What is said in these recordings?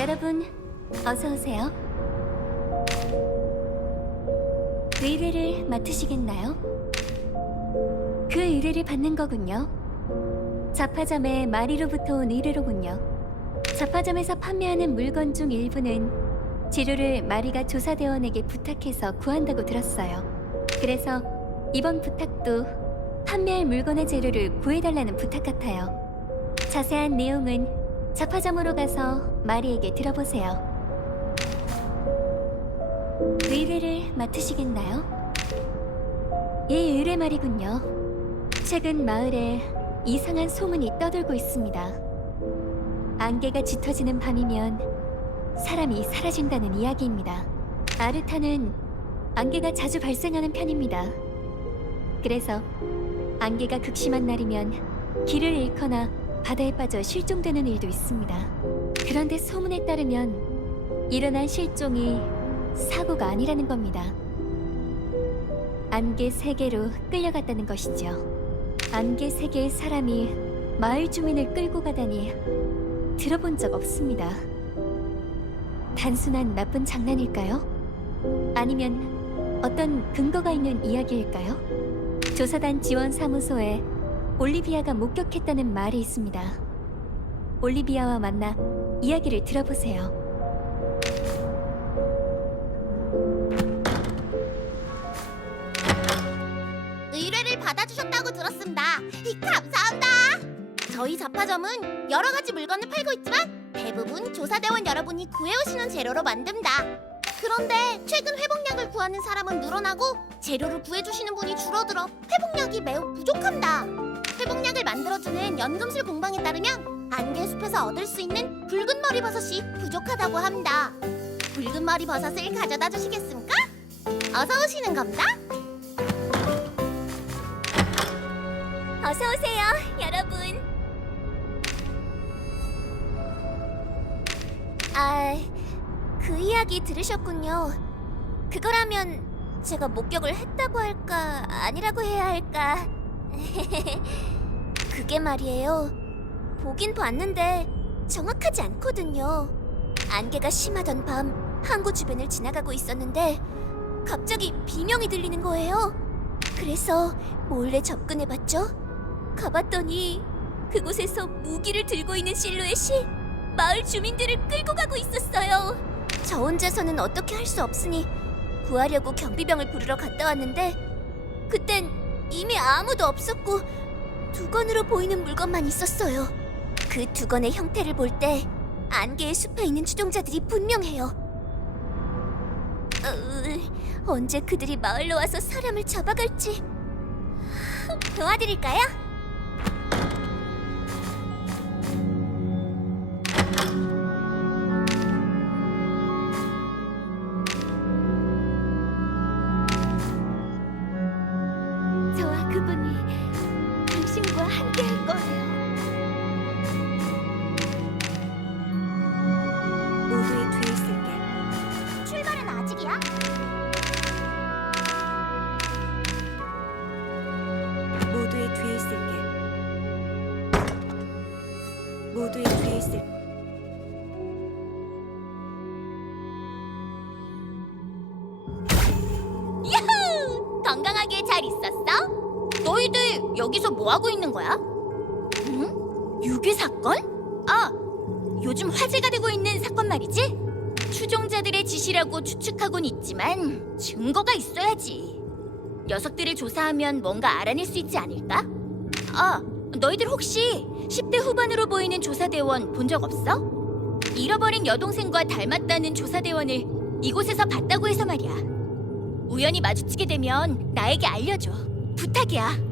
여러분, 어서 오세요. 의뢰를 맡으시겠나요? 그 의뢰를 받는 거군요. 자파점의 마리로부터 온 의뢰로군요. 자파점에서 판매하는 물건 중 일부는 재료를 마리가 조사대원에게 부탁해서 구한다고 들었어요. 그래서 이번 부탁도 판매할 물건의 재료를 구해달라는 부탁 같아요. 자세한 내용은 자파점으로 가서 마리에게 들어보세요. 의뢰를 맡으시겠나요? 예, 의뢰 말이군요. 최근 마을에 이상한 소문이 떠돌고 있습니다. 안개가 짙어지는 밤이면 사람이 사라진다는 이야기입니다. 아르타는 안개가 자주 발생하는 편입니다. 그래서 안개가 극심한 날이면 길을 잃거나 바다에 빠져 실종되는 일도 있습니다. 그런데 소문에 따르면 일어난 실종이 사고가 아니라는 겁니다. 안개 세계로 끌려갔다는 것이죠. 안개 세계의 사람이 마을 주민을 끌고 가다니 들어본 적 없습니다. 단순한 나쁜 장난일까요? 아니면 어떤 근거가 있는 이야기일까요? 조사단 지원 사무소에 올리비아가 목격했다는 말이 있습니다. 올리비아와 만나 이야기를 들어보세요. 의뢰를 받아주셨다고 들었습니다. 이, 감사합니다. 저희 자파점은 여러 가지 물건을 팔고 있지만 대부분 조사대원 여러분이 구해오시는 재료로 만듭니다. 그런데 최근 회복약을 구하는 사람은 늘어나고 재료를 구해주시는 분이 줄어들어 회복약이 매우 부족합니다. 회복약을 만들어주는 연금술 공방에 따르면 안개숲에서 얻을 수 있는 붉은 머리 버섯이 부족하다고 합니다. 붉은 머리 버섯을 가져다 주시겠습니까? 어서 오시는 겁니다. 어서 오세요, 여러분. 아, 그 이야기 들으셨군요. 그거라면 제가 목격을 했다고 할까, 아니라고 해야 할까. 그게 말이에요. 보긴 봤는데 정확하지 않거든요. 안개가 심하던 밤 항구 주변을 지나가고 있었는데 갑자기 비명이 들리는 거예요. 그래서 몰래 접근해봤죠. 가봤더니 그곳에서 무기를 들고 있는 실루엣이 마을 주민들을 끌고 가고 있었어요. 저 혼자서는 어떻게 할 수 없으니 구하려고 경비병을 부르러 갔다 왔는데 그땐 이미 아무도 없었고 두건으로 보이는 물건만 있었어요. 그 두건의 형태를 볼 때 안개의 숲에 있는 추종자들이 분명해요. 으, 언제 그들이 마을로 와서 사람을 잡아갈지 도와드릴까요? 그분이 당신과 함께 할 거예요. 뭐 하고 있는 거야? 응? 유괴 사건? 아, 요즘 화제가 되고 있는 사건 말이지? 추종자들의 지시라고 추측하곤 있지만 증거가 있어야지. 녀석들을 조사하면 뭔가 알아낼 수 있지 않을까? 아, 너희들 혹시 10대 후반으로 보이는 조사대원 본 적 없어? 잃어버린 여동생과 닮았다는 조사대원을 이곳에서 봤다고 해서 말이야. 우연히 마주치게 되면 나에게 알려줘. 부탁이야.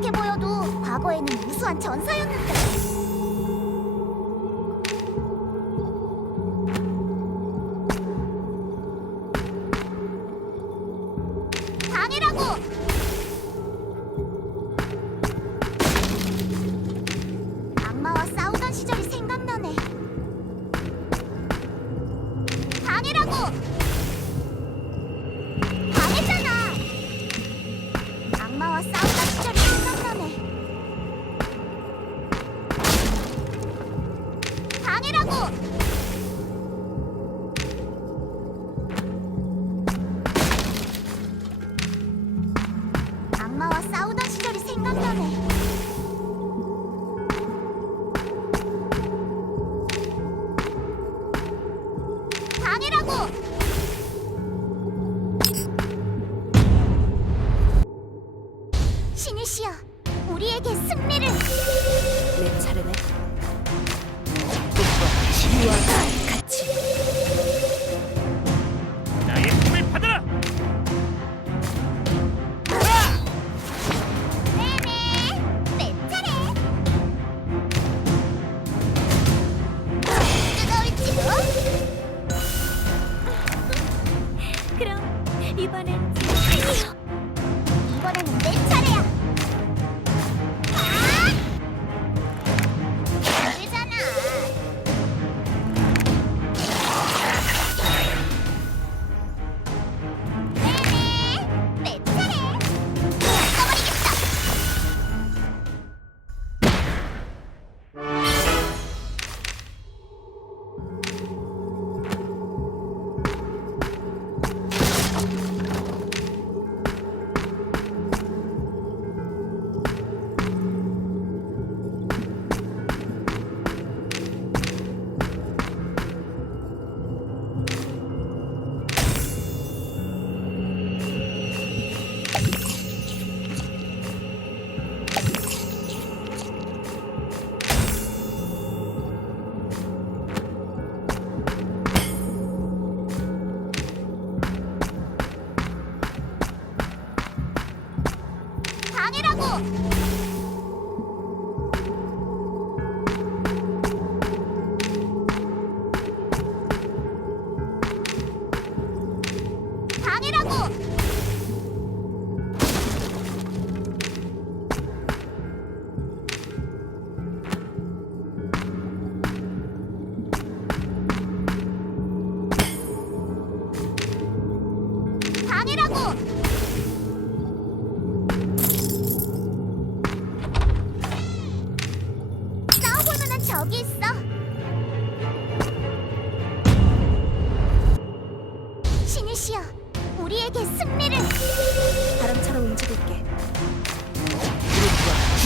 이렇게 보여도 과거에는 우수한 전사였는데. 방해라고!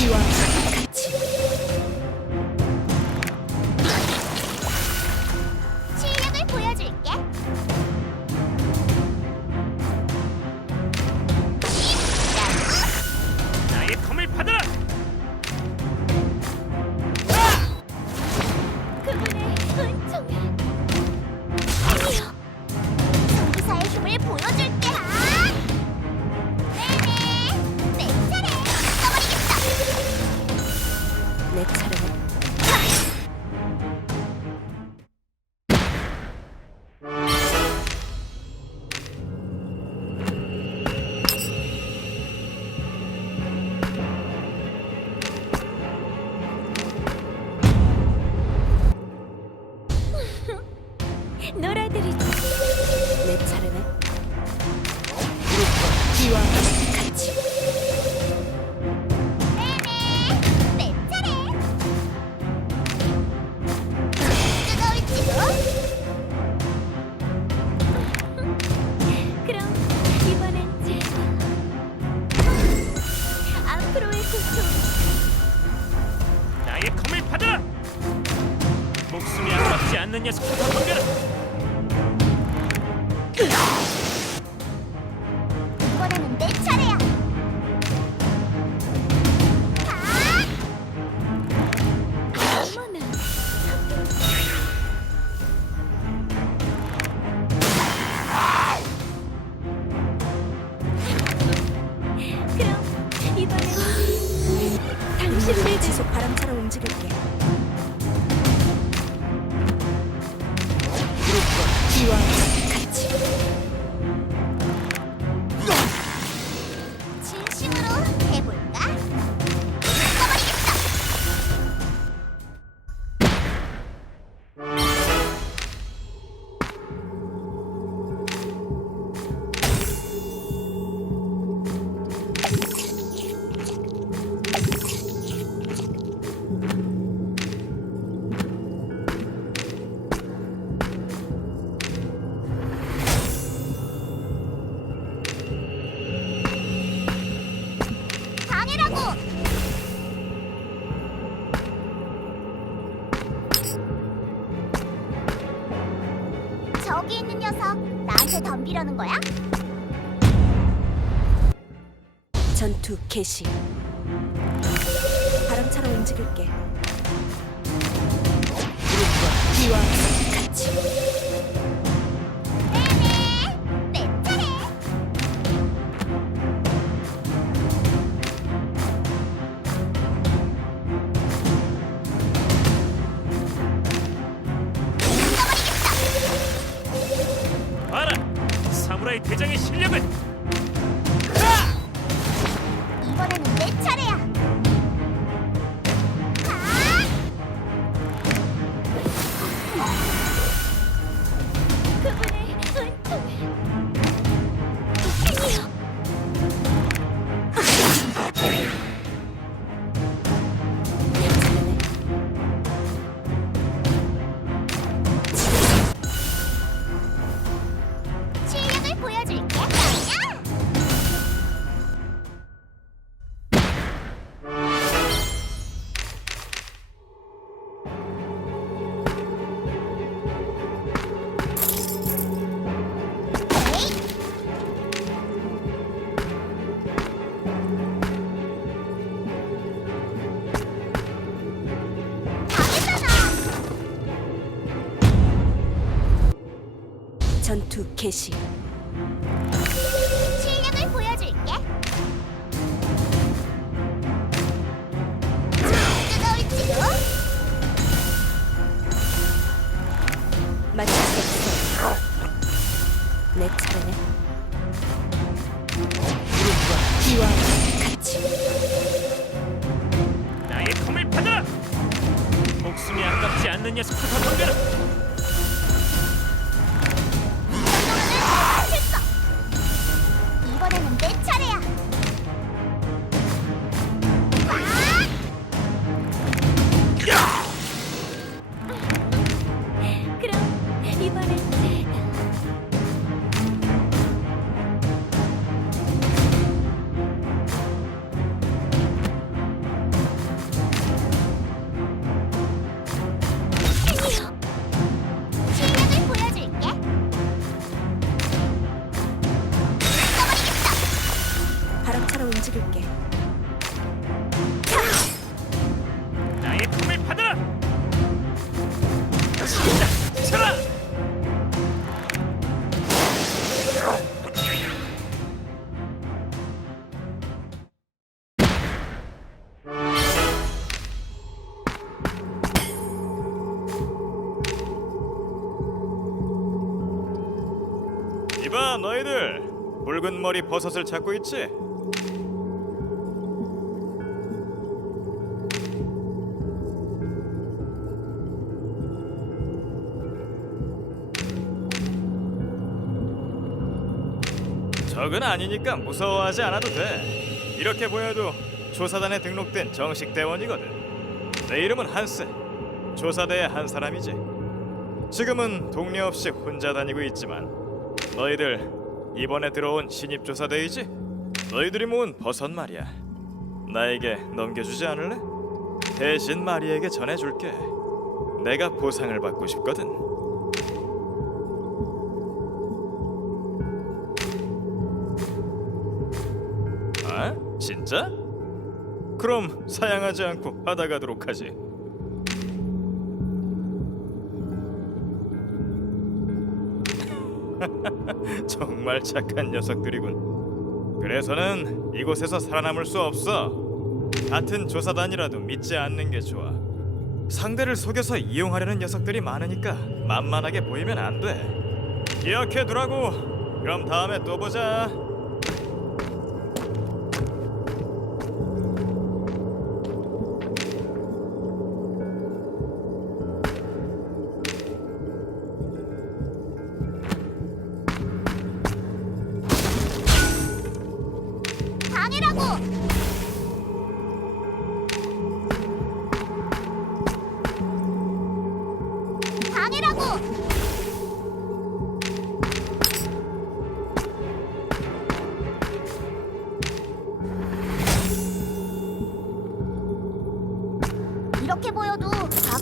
빛과 うっ! 전투 개시. 바람처럼 움직일게. 비와 같이. 전투 개시. 실력을 보여줄게. 뜨거울지도. 맞출 수 없어. 내 차례네. 비와 같이. 나의 검을 받아라. 목숨이 아깝지 않는 녀석부터 덤벼라. 너희들 붉은 머리 버섯을 찾고 있지? 적은 아니니까 무서워하지 않아도 돼. 이렇게 보여도 조사단에 등록된 정식 대원이거든. 내 이름은 한스. 조사대의 한 사람이지. 지금은 동료 없이 혼자 다니고 있지만 너희들 이번에 들어온 신입 조사대이지? 너희들이 모은 버섯 말이야. 나에게 넘겨주지 않을래? 대신 마리에게 전해줄게. 내가 보상을 받고 싶거든. 아? 진짜? 그럼 사양하지 않고 받아가도록 하지. 정말 착한 녀석들이군. 그래서는 이곳에서 살아남을 수 없어. 같은 조사단이라도 믿지 않는 게 좋아. 상대를 속여서 이용하려는 녀석들이 많으니까 만만하게 보이면 안 돼. 기억해 두라고. 그럼 다음에 또 보자.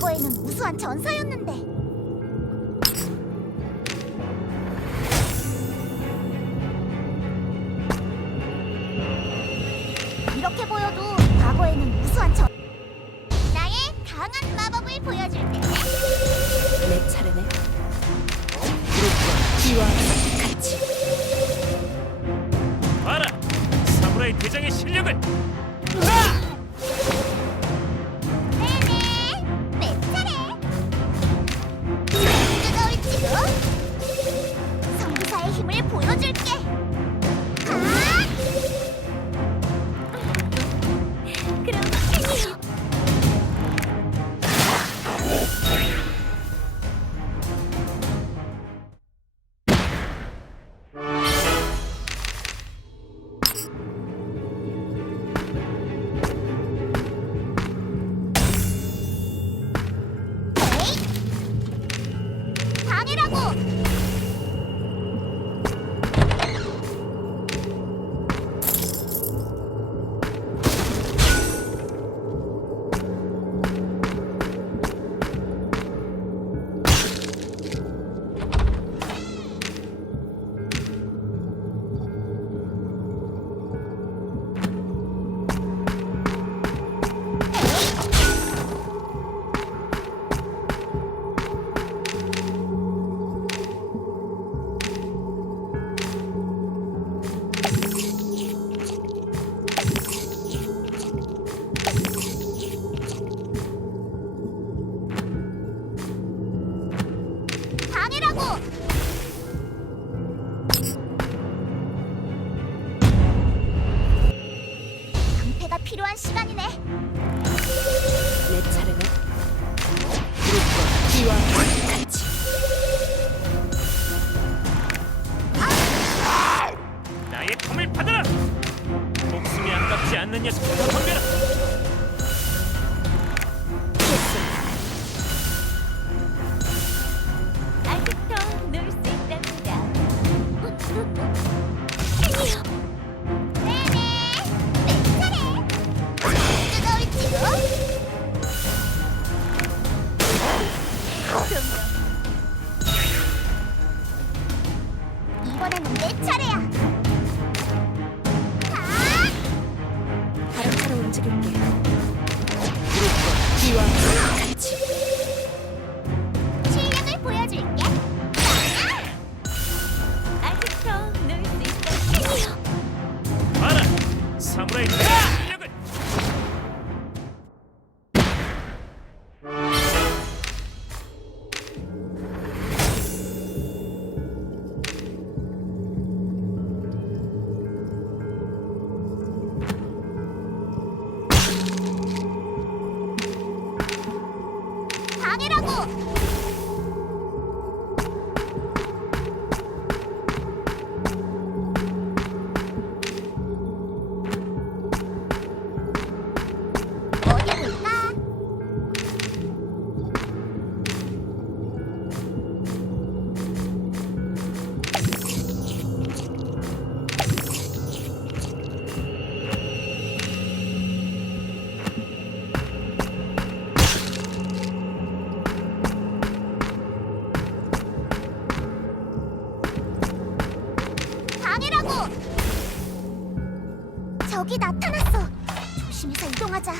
과거에는 우수한 전사였는데 필요한 시간이네. 내 차례네. 이와 같이 나의 검을 받아라. 목숨이 아깝지 않는 녀석부터 덤벼라. 이번에는 내 차례야. 방 조심해서 이동하자.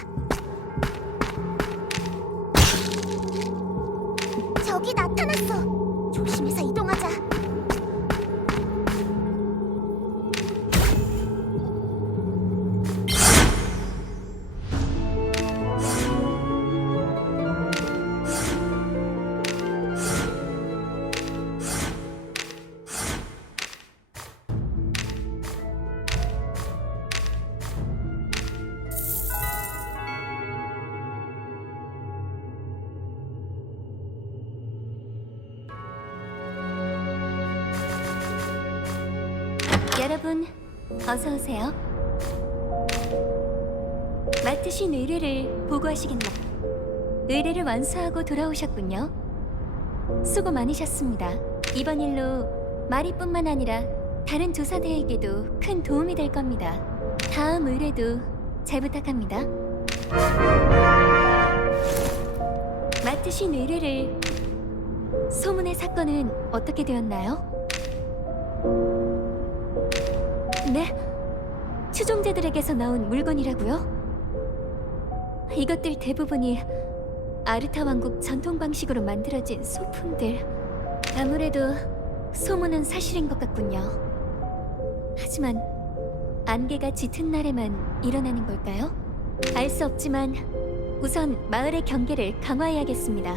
저기 나타났어. 여러분, 어서 오세요. 맡으신 의뢰를 보고하시겠나요? 의뢰를 완수하고 돌아오셨군요. 수고 많으셨습니다. 이번 일로 마리뿐만 아니라 다른 조사대에게도 큰 도움이 될 겁니다. 다음 의뢰도 잘 부탁합니다. 맡으신 의뢰를 소문의 사건은 어떻게 되었나요? 네? 추종자들에게서 나온 물건이라고요? 이것들 대부분이 아르타 왕국 전통 방식으로 만들어진 소품들. 아무래도 소문은 사실인 것 같군요. 하지만 안개가 짙은 날에만 일어나는 걸까요? 알 수 없지만 우선 마을의 경계를 강화해야겠습니다.